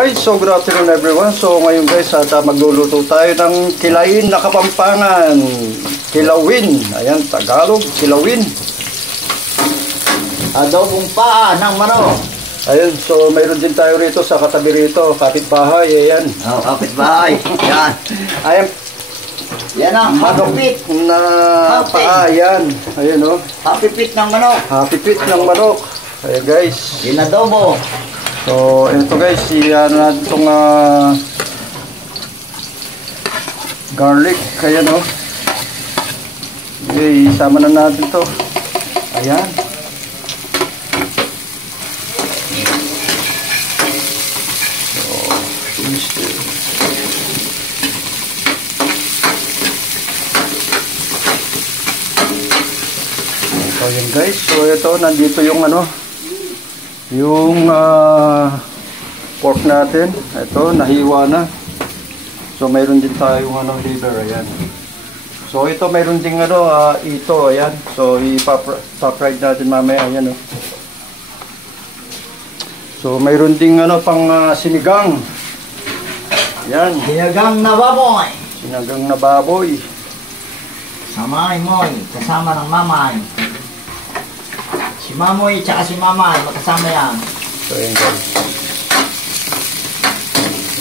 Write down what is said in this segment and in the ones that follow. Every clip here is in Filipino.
Alright, so good afternoon everyone. So ngayon guys, magluluto tayo ng kilain na Kapampangan. Kilawin. Ayan, Tagalog, kilawin. Adobong paa ng manok. Ayan, so mayroon din tayo rito sa katabi rito, kapitbahay. Ayan. Oh, kapitbahay. Yan. Ayan. Yan ang hapipit na paa. Ayan. Ayan o. Hapipit ng manok. Hapipit ng manok. Ayan guys. Inadobo. So, ito guys, iyan natin itong garlic, kaya no. Okay, isama na natin to. Ayan. So, ayan guys. So, ito, nandito yung yung pork natin. Ito, nahiwa na. So, mayroon din tayong liver. Ayan. So, ito, mayroon din ito. Ayan. So, ipa-fried natin mamaya. Ayan. So, mayroon din pang sinigang. Ayan. Sinigang na baboy. Sinigang na baboy. Samay moy. Kasama ng mamay. Si Mamoy tsaka si Mamay, magkasama yan. So, ayan guys.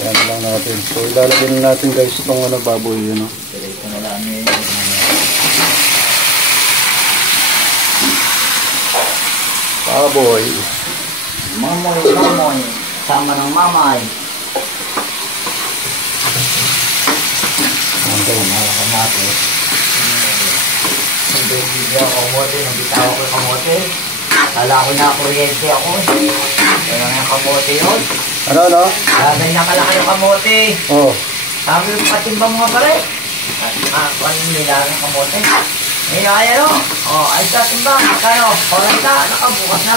Ayan lang natin. So, ilalagyan natin guys itong baboy, yun. Ito na lang baboy. Mamoy, kasama ng Mamay. Ito, malakan natin. Hindi ako kamote, nabitaw ako kamote. Kala ko na kuryente ako. Kaya nga kamote yun. Ano? Ganyan kalaki yung kamote. Oo. Sabi yung patimbang mga pare. Ano nila ng kamote? Eh, ayan o. Ay sa timbang. Kano? Oranta. Nakabukas na.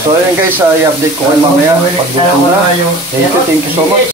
So, ayan guys, i-update ko kayo mamaya. Pagluto na. Thank you so much.